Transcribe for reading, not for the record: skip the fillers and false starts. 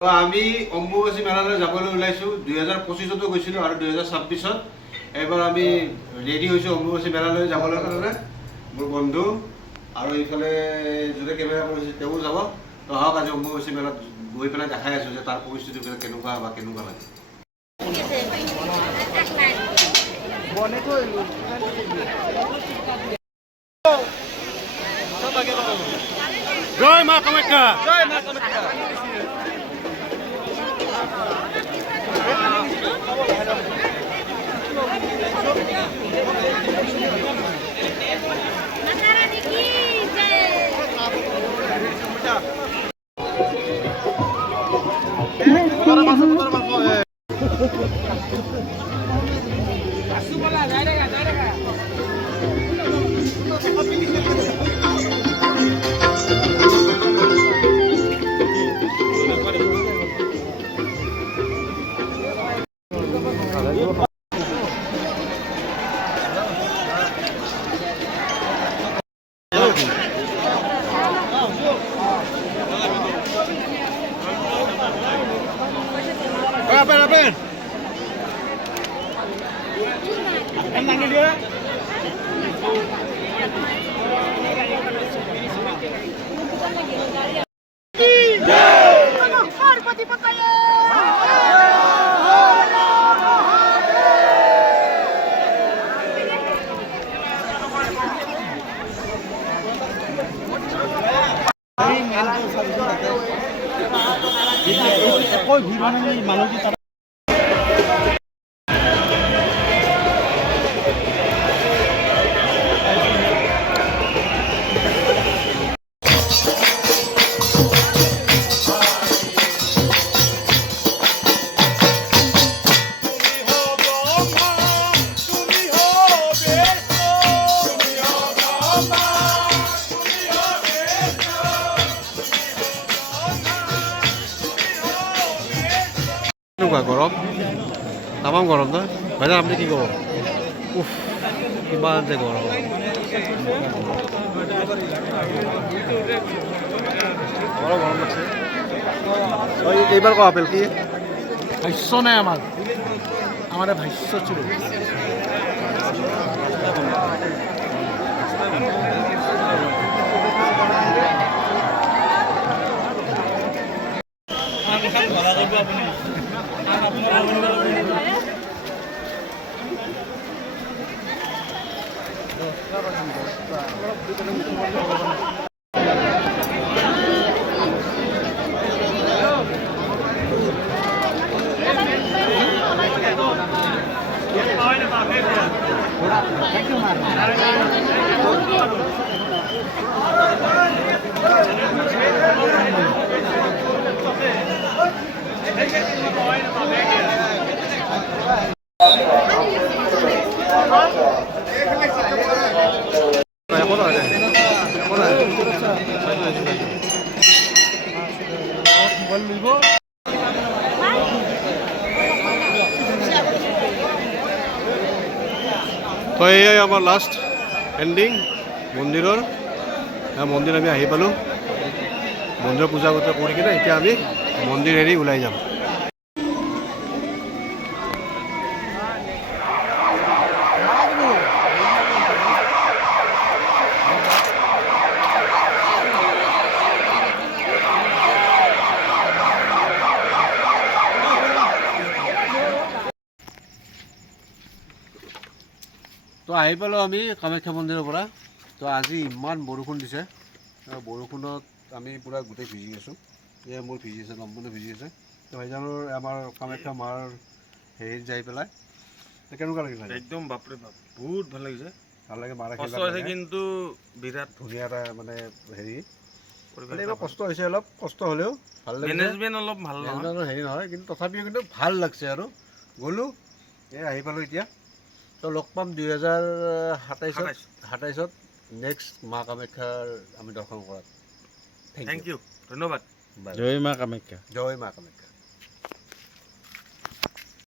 তো আমি অম্বুবাচী মেলালৈ যাবলৈ ওলাইছোঁ। 2025তো গৈছিলোঁ আৰু 2026ত এইবাৰ আমি ৰেডি হৈছোঁ অম্বুবাচী মেলালৈ যাবলৈ কাৰণে। মোৰ বন্ধু আৰু এইফালে যোনে কেমেৰা কৰিছে তেওঁ যাব। তো আহক আজি অম্বুবাচী মেলাত গৈ পেলাই দেখাই আছোঁ যে তাৰ পৰিস্থিতিবিলাক কেনেকুৱা বা কেনেকুৱা লাগে। জয় মা কামাখ্যা। জয় মা কামাখ্যা। Apen. Tangan dia. कोई भी मानो की तरह গৰম তামাম গৰম ন ভাইজান আপুনি কি ক'ব উফ কিমান যে গৰম গৰম লাগছে এইবাৰ কোৱা আপেল কি ভাষ্য নাই আমাৰ ভাষ্য ছিল তো এয়াই আমাৰ লাস্ট এন্ডিং মন্দিৰৰ মন্দিৰ আমি আহি পালোঁ মন্দিৰৰ পূজা গোটা কৰি কিনে এতিয়া আমি মন্দিৰ এৰি ওলাই যাম তো আহি পালোঁ আমি কামাখ্যা মন্দিৰৰ পৰা তো আজি ইমান বৰষুণ দিছে বৰষুণত আমি পুৰা গোটেই ভিজি আছোঁ এয়া মোৰ ভিজি আছে লম্বনে ভিজি আছে তো ভাইজানৰ আমাৰ কামাখ্যা মাৰ হেৰিত যাই পেলাই কেনেকুৱা লাগিছে একদম বাপৰে বাপ বহুত ভাল লাগিছে ভাল লাগে মাৰ কষ্ট হৈছে কিন্তু বিৰাট ধুনীয়া এটা মানে হেৰি এইবাৰ কষ্ট হৈছে অলপ কষ্ট হ'লেও ভাল লাগে মেনেজমেণ্ট অলপ ভাল নহয় হেৰি নহয় কিন্তু তথাপিও কিন্তু ভাল লাগছে আৰু গ'লোঁ এই আহি পালোঁ এতিয়া তো লগ পাম 2027-ত নেক্সট মা কামাখ্যাৰ আমি দৰ্শন কৰাত থেংক ইউ ধন্যবাদ জয় মা কামাখ্যা